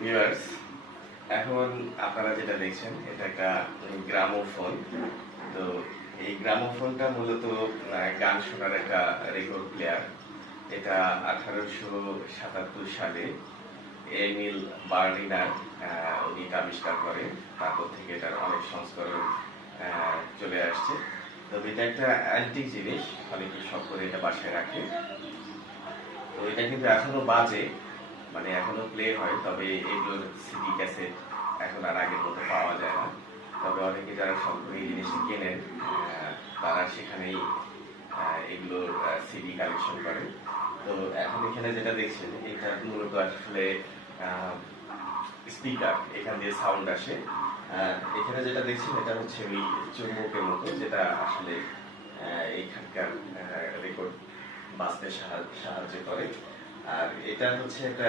Viewers, এখন আপনারা যেটা দেখছেন এটা একটা গ্রামোফোন। তো এই গ্রামোফোনটা মূলত গান শোনার একটা রেকর্ড প্লেয়ার। এটা 1877 সালে এমিল বার্লিনার উনি এটা আবিষ্কার করেন। তারপর থেকে এটার অনেক সংস্করণ চলে আসছে। তবে এটা একটা অ্যান্টিক জিনিস, অনেকে শখ করে এটা বাসায় রাখে। তো এটা কিন্তু এখনো বাজে, মানে এখনো প্লে হয়, তবে এগুলোর সিডি ক্যাসেট এখন আর আগের মতো পাওয়া যায় না। তবে অনেকে যারা শখ করে এই জিনিসটা কেনেন, তারা সেখানেই এগুলোর সিডি কালেকশন করে। তো এখন এখানে যেটা দেখছেন এটা মূলত আসলে স্পিকার, এখান দিয়ে সাউন্ড আসে। আর এখানে যেটা দেখছেন এটা হচ্ছে ওই চুম্বকের মতো, যেটা আসলে এইখানকার রেকর্ড বাজতে সাহায্য করে। আর এটা হচ্ছে একটা